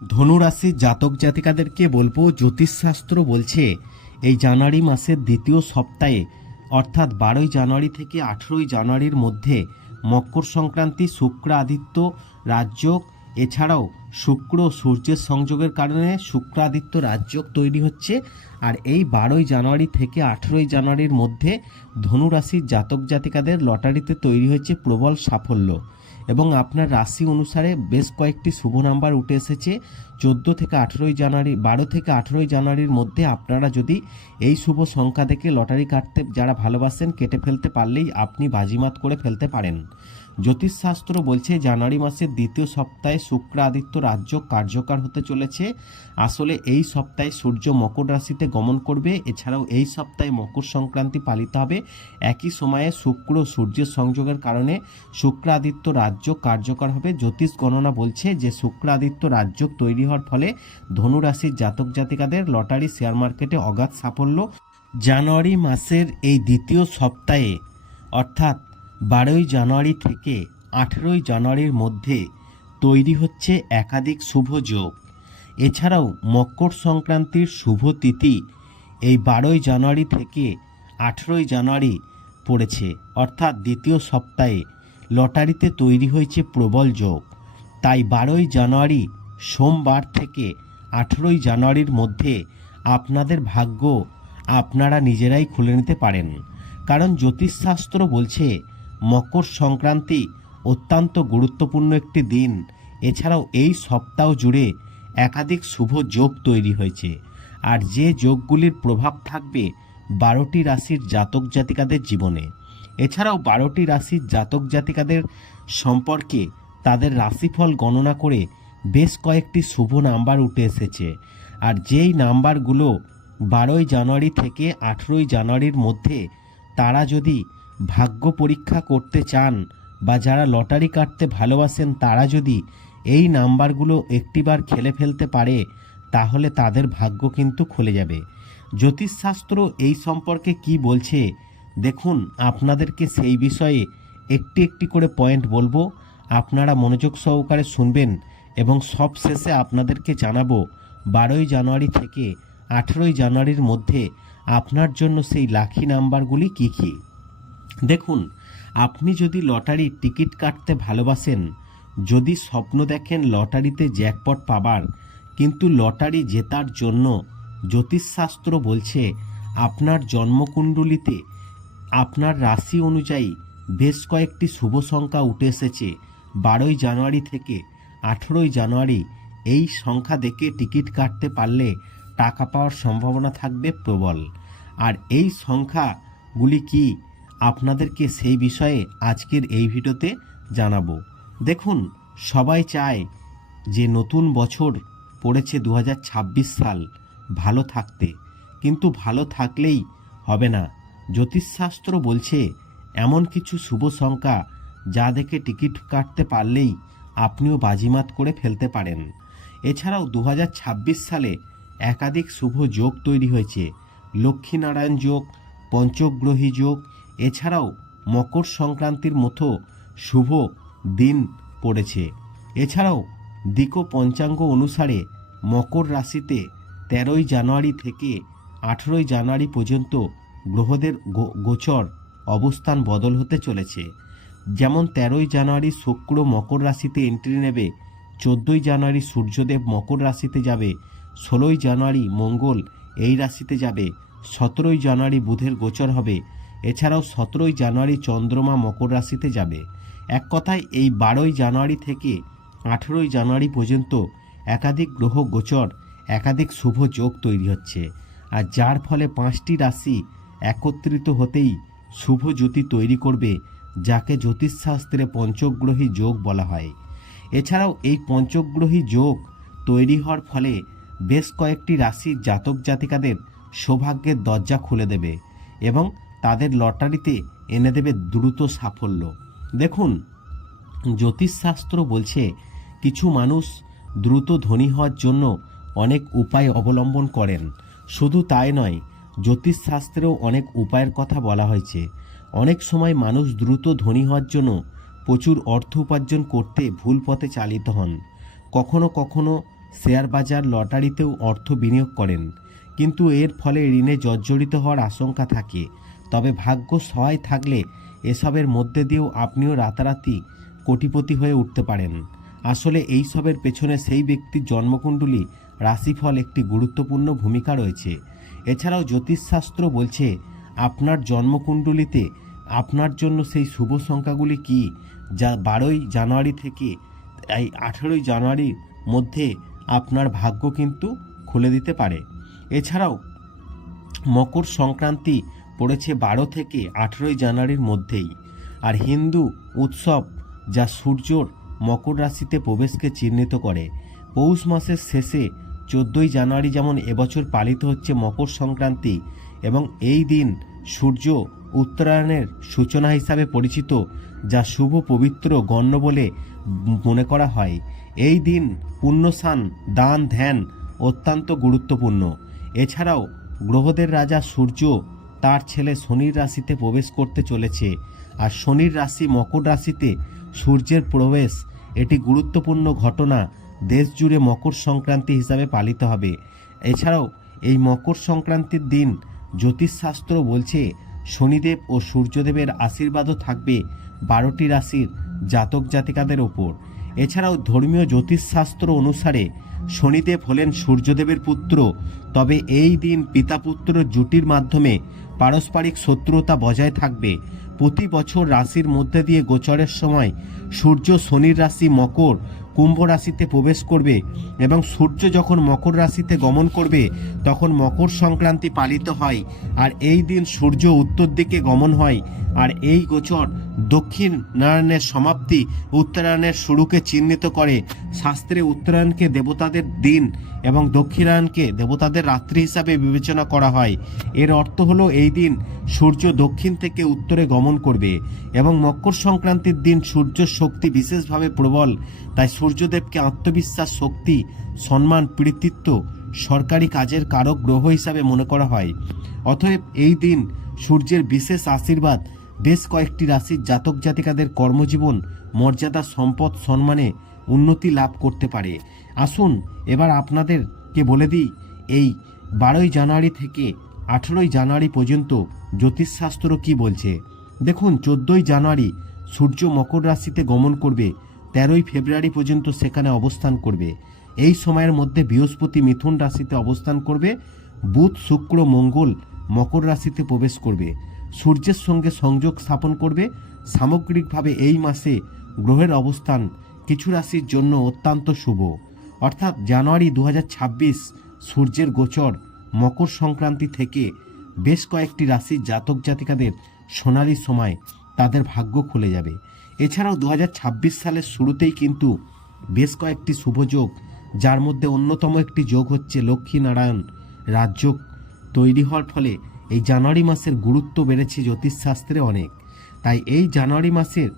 ধনুরাশির জাতক জাতিকাদেরকে বলব, জ্যোতিষশাস্ত্র বলছে এই জানুয়ারি মাসের দ্বিতীয় সপ্তাহে, অর্থাৎ বারোই জানুয়ারি থেকে আঠেরোই জানুয়ারির মধ্যে মকর সংক্রান্তি, শুক্র আদিত্য রাজযোগ, এছাড়াও শুক্র সূর্যের সংযোগের কারণে শুক্রাদিত্য রাজযোগ তৈরি হচ্ছে। আর এই বারোই জানুয়ারি থেকে আঠেরোই জানুয়ারির মধ্যে ধনুরাশির জাতক জাতিকাদের লটারিতে তৈরি হয়েছে প্রবল সাফল্য। এবং আপনার রাশি অনুসারে বেশ কয়েকটি শুভ নাম্বার উঠে এসেছে। চোদ্দ থেকে আঠেরোই জানুয়ারি, বারো থেকে আঠেরোই জানুয়ারির মধ্যে আপনারা যদি এই শুভ সংখ্যা দেখে লটারি কাটতে, যারা ভালোবাসেন, কেটে ফেলতে পারলেই আপনি বাজিমাত করে ফেলতে পারেন। জ্যোতিষশাস্ত্র বলছে, জানুয়ারি মাসের দ্বিতীয় সপ্তাহে শুক্র আদিত্য রাজ্য কার্যকর হতে চলেছে। আসলে এই সপ্তাহে সূর্য মকর রাশিতে গমন করবে। এছাড়াও এই সপ্তাহে মকর সংক্রান্তি পালিত হবে। একই সময়ে শুক্র সূর্যের সংযোগের কারণে শুক্র আদিত্য রাজ্য কার্যকর হবে। জ্যোতিষ গণনা বলছে যে, শুক্র আদিত্য রাজ্য তৈরি হওয়ার ফলে ধনুরাশির জাতক জাতিকাদের লটারি শেয়ার মার্কেটে অগাধ সাফল্য জানুয়ারি মাসের এই দ্বিতীয় সপ্তাহে, অর্থাৎ বারোই জানুয়ারি থেকে আঠেরোই জানুয়ারির মধ্যে তৈরি হচ্ছে একাধিক শুভ যোগ। এছাড়াও মকর সংক্রান্তির শুভ তিথি এই বারোই জানুয়ারি থেকে আঠেরোই জানুয়ারি পড়েছে, অর্থাৎ দ্বিতীয় সপ্তাহে লটারিতে তৈরি হয়েছে প্রবল যোগ। তাই বারোই জানুয়ারি সোমবার থেকে আঠেরোই জানুয়ারির মধ্যে আপনাদের ভাগ্য আপনারা নিজেরাই খুলে নিতে পারেন। কারণ জ্যোতিষশাস্ত্র বলছে, মকর সংক্রান্তি অত্যন্ত গুরুত্বপূর্ণ একটি দিন। এছাড়াও এই সপ্তাহ জুড়ে একাধিক শুভ যোগ তৈরি হয়েছে। আর যে যোগগুলির প্রভাব থাকবে বারোটি রাশির জাতক জাতিকাদের জীবনে। এছাড়াও বারোটি রাশির জাতক জাতিকাদের সম্পর্কে তাদের রাশিফল গণনা করে বেশ কয়েকটি শুভ নাম্বার উঠে এসেছে। আর যেই নাম্বারগুলো বারোই জানুয়ারি থেকে আঠেরোই জানুয়ারির মধ্যে তারা যদি ভাগ্য পরীক্ষা করতে চান বা যারা লটারি কাটতে ভালোবাসেন, তারা যদি এই নাম্বারগুলো একটিবার খেলে ফেলতে পারে, তাহলে তাদের ভাগ্য কিন্তু খুলে যাবে। জ্যোতিষশাস্ত্র এই সম্পর্কে কি বলছে? দেখুন, আপনাদেরকে সেই বিষয়ে একটি একটি করে পয়েন্ট বলব। আপনারা মনোযোগ সহকারে শুনবেন। এবং সব শেষে আপনাদেরকে জানাব, বারোই জানুয়ারি থেকে আঠেরোই জানুয়ারির মধ্যে আপনার জন্য সেই লাখি নাম্বারগুলি কী কী? দেখুন, আপনি যদি লটারির টিকিট কাটতে ভালোবাসেন, যদি স্বপ্ন দেখেন লটারিতে জ্যাকপট পাবার, কিন্তু লটারি জেতার জন্য জ্যোতিষশাস্ত্র বলছে আপনার জন্মকুণ্ডলিতে আপনার রাশি অনুযায়ী বেশ কয়েকটি শুভ সংখ্যা উঠে এসেছে। বারোই জানুয়ারি থেকে আঠেরোই জানুয়ারি এই সংখ্যা দেখে টিকিট কাটতে পারলে টাকা পাওয়ার সম্ভাবনা থাকবে প্রবল। আর এই সংখ্যাগুলি কি আপনাদেরকে সেই বিষয়ে আজকের এই ভিডিওতে জানাব। দেখুন, সবাই চায় যে নতুন বছর পড়েছে দু হাজার ছাব্বিশ সাল, ভালো থাকতে। কিন্তু ভালো থাকলেই হবে না। জ্যোতিষশাস্ত্র বলছে, এমন কিছু শুভ সংখ্যা যা দেখে টিকিট কাটতে পারলেই আপনিও বাজিমাত করে ফেলতে পারেন। এছাড়াও দু হাজার ছাব্বিশ সালে একাধিক শুভ যোগ তৈরি হয়েছে। লক্ষ্মীনারায়ণ যোগ, পঞ্চগ্রহী যোগ, এছাড়াও মকর সংক্রান্তির মতো শুভ দিন পড়েছে। এছাড়াও দিক পঞ্চাঙ্গ অনুসারে মকর রাশিতে তেরোই জানুয়ারি থেকে আঠেরোই জানুয়ারি পর্যন্ত গ্রহদের গোচর অবস্থান বদল হতে চলেছে। যেমন তেরোই জানুয়ারি শুক্র মকর রাশিতে এন্ট্রি নেবে, চোদ্দোই জানুয়ারি সূর্যদেব মকর রাশিতে যাবে, ষোলোই জানুয়ারি মঙ্গল এই রাশিতে যাবে, সতেরোই জানুয়ারি বুধের গোচর হবে। এছাড়াও সতেরোই জানুয়ারি চন্দ্রমা মকর রাশিতে যাবে। এক কথায়, এই বারোই জানুয়ারি থেকে আঠেরোই জানুয়ারি পর্যন্ত একাধিক গ্রহ গোচর, একাধিক শুভ যোগ তৈরি হচ্ছে। আর যার ফলে পাঁচটি রাশি একত্রিত হতেই শুভ জ্যোতি তৈরি করবে। যাকে জ্যোতিষশাস্ত্রে পঞ্চগ্রহী যোগ বলা হয়। এছাড়াও এই পঞ্চগ্রহী যোগ তৈরি হওয়ার ফলে বেশ কয়েকটি রাশির জাতক জাতিকাদের সৌভাগ্যের দরজা খুলে দেবে এবং তাদের লটারিতে এনে দেবে দ্রুত সাফল্য। দেখুন, জ্যোতিষশাস্ত্র বলছে কিছু মানুষ দ্রুত ধনী হওয়ার জন্য অনেক উপায় অবলম্বন করেন। শুধু তাই নয়, জ্যোতিষশাস্ত্রেও অনেক উপায়ের কথা বলা হয়েছে। অনেক সময় মানুষ দ্রুত ধনী হওয়ার জন্য প্রচুর অর্থ উপার্জন করতে ভুল পথে চালিত হন। কখনো কখনো শেয়ার বাজার লটারিতেও অর্থ বিনিয়োগ করেন। কিন্তু এর ফলে ঋণে জর্জরিত হওয়ার আশঙ্কা থাকে। তবে ভাগ্য সহায় থাকলে এসবের মধ্যে দিয়েও আপনিও রাতারাতি কোটিপতি হয়ে উঠতে পারেন। আসলে এই সবের পেছনে সেই ব্যক্তির জন্মকুণ্ডলী রাশিফল একটি গুরুত্বপূর্ণ ভূমিকা রয়েছে। এছাড়াও জ্যোতিষশাস্ত্র বলছে আপনার জন্মকুণ্ডলিতে আপনার জন্য সেই শুভ সংখ্যাগুলি কি? যা বারোই জানুয়ারি থেকে এই আঠেরোই জানুয়ারির মধ্যে আপনার ভাগ্য কিন্তু খুলে দিতে পারে। এছাড়াও মকর সংক্রান্তি পড়েছে বারো থেকে আঠেরোই জানুয়ারির মধ্যেই। আর হিন্দু উৎসব যা সূর্যর মকর রাশিতে প্রবেশকে চিহ্নিত করে। পৌষ মাসের শেষে চোদ্দোই জানুয়ারি যেমন এবছর পালিত হচ্ছে মকর সংক্রান্তি এবং এই দিন সূর্য উত্তরায়ণের সূচনা হিসাবে পরিচিত, যা শুভ পবিত্র গণ্য বলে মনে করা হয়। এই দিন পুণ্যস্নান দান, ধ্যান অত্যন্ত গুরুত্বপূর্ণ। এছাড়াও গ্রহদের রাজা সূর্য তার ছেলে শনির রাশিতে প্রবেশ করতে চলেছে। আর শনির রাশি মকর রাশিতে সূর্যের প্রবেশ, এটি গুরুত্বপূর্ণ ঘটনা দেশ জুড়ে মকর সংক্রান্তি হিসাবে পালিত হবে। এছাড়াও এই মকর সংক্রান্তির দিন জ্যোতিষশাস্ত্র বলছে, শনিদেব ও সূর্যদেবের আশীর্বাদও থাকবে বারোটি রাশির জাতক জাতিকাদের ওপর। এছাড়াও ধর্মীয় জ্যোতিষশাস্ত্র অনুসারে শনিদেব হলেন সূর্যদেবের পুত্র। তবে এই দিন পিতা পুত্র জুটির মাধ্যমে পারস্পরিক শত্রুতা বজায় থাকবে। প্রতি বছর রাশির মধ্যে দিয়ে গোচরের সময় সূর্য শনির রাশি মকর কুম্ভ রাশিতে প্রবেশ করবে এবং সূর্য যখন মকর রাশিতে গমন করবে, তখন মকর সংক্রান্তি পালিত হয় আর এই দিন সূর্য উত্তর দিকে গমন হয় আর এই গোচর দক্ষিণ নারায়ণের সমাপ্তি উত্তরায়ণের শুরুকে চিহ্নিত করে। শাস্ত্রে উত্তরায়ণকে দেবতাদের দিন এবং দক্ষিণায়ণকে দেবতাদের রাত্রি হিসাবে বিবেচনা করা হয়। এর অর্থ হলো এই দিন সূর্য দক্ষিণ থেকে উত্তরে গমন করবে এবং মকর সংক্রান্তির দিন সূর্যের শক্তি বিশেষভাবে প্রবল, তাই সূর্যদেবকে আত্মবিশ্বাস, শক্তি, সম্মান, কৃতিত্ব সরকারি কাজের কারক গ্রহ হিসাবে মনে করা হয়। অতএব এই দিন সূর্যের বিশেষ আশীর্বাদ বেশ কয়েকটি রাশির জাতক জাতিকাদের কর্মজীবন, মর্যাদা, সম্পদ, সম্মানে উন্নতি লাভ করতে পারে। আসুন এবার আপনাদেরকে বলে দিই, এই বারোই জানুয়ারি থেকে আঠেরোই জানুয়ারি পর্যন্ত জ্যোতিষশাস্ত্র কি বলছে? দেখুন, চোদ্দোই জানুয়ারি সূর্য মকর রাশিতে গমন করবে তেরোই ফেব্রুয়ারি পর্যন্ত সেখানে অবস্থান করবে। এই সময়ের মধ্যে বৃহস্পতি মিথুন রাশিতে অবস্থান করবে, বুধ, শুক্র, মঙ্গল, মকর রাশিতে প্রবেশ করবে। সূর্যের সঙ্গে সংযোগ স্থাপন করবে। সামগ্রিকভাবে এই মাসে গ্রহের অবস্থান কিছু রাশির জন্য অত্যন্ত শুভ। অর্থাৎ জানুয়ারি দু হাজার ছাব্বিশ সূর্যের গোচর মকর সংক্রান্তি থেকে বেশ কয়েকটি রাশির জাতক জাতিকাদের সোনালি সময় তাদের ভাগ্য খুলে যাবে। এছাড়াও দু হাজার ছাব্বিশ সালের শুরুতেই কিন্তু বেশ কয়েকটি শুভযোগ যার মধ্যে অন্যতম একটি যোগ হচ্ছে লক্ষ্মীনারায়ণ রাজযোগ। তৈরি হওয়ার ফলে এই জানুয়ারি মাসের গুরুত্ব বেড়েছে জ্যোতিষশাস্ত্রে অনেক। তাই এই জানুয়ারি মাসের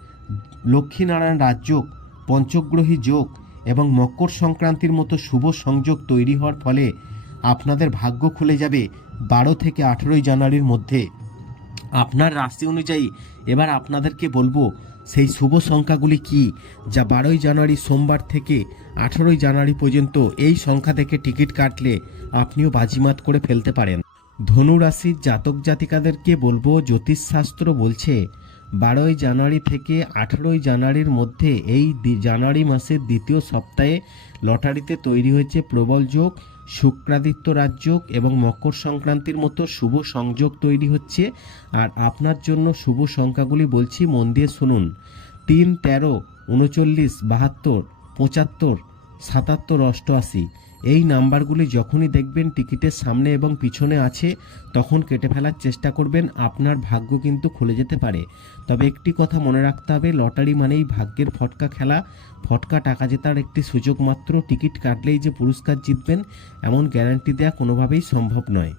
লক্ষ্মীনারায়ণ রাজযোগ, পঞ্চগ্রহী যোগ এবং মকর সংক্রান্তির মতো শুভ সংযোগ তৈরি হওয়ার ফলে আপনাদের ভাগ্য খুলে যাবে বারো থেকে আঠেরোই জানুয়ারির মধ্যে। আপনার রাশি অনুযায়ী এবার আপনাদেরকে বলব, সেই শুভ সংখ্যাগুলি কি? যা বারোই জানুয়ারি সোমবার থেকে আঠেরোই জানুয়ারি পর্যন্ত এই সংখ্যা থেকে টিকিট কাটলে আপনিও বাজিমাত করে ফেলতে পারেন। ধনু রাশির জাতক জাতিকাদেরকে বলব, জ্যোতিষশাস্ত্র বলছে, বারোই জানুয়ারি থেকে আঠেরোই জানুয়ারির মধ্যে এই জানুয়ারি মাসের দ্বিতীয় সপ্তাহে লটারিতে তৈরি হয়েছে প্রবল যোগ। শুক্রাদিত্য রাজযোগ এবং মকর সংক্রান্তির মতো শুভ সংযোগ তৈরি হচ্ছে। আর আপনার জন্য শুভ সংখ্যাগুলি বলছি, মন দিয়ে শুনুন। তিন, তেরো, উনচল্লিশ, বাহাত্তর, পঁচাত্তর, সাতাত্তর, অষ্টআশি। এই নাম্বারগুলি যখনই দেখবেন টিকিটের সামনে এবং পিছনে আছে, তখন কেটে ফেলার চেষ্টা করবেন, আপনার ভাগ্য কিন্তু খুলে যেতে পারে। তবে একটি কথা মনে রাখতে হবে, লটারি মানেই ভাগ্যের ফটকা খেলা। ফটকা টাকা জেতার একটি সুযোগ মাত্র, টিকিট কাটলেই যে পুরস্কার জিতবেন, এমন গ্যারান্টি দেওয়া কোনোভাবেই সম্ভব নয়।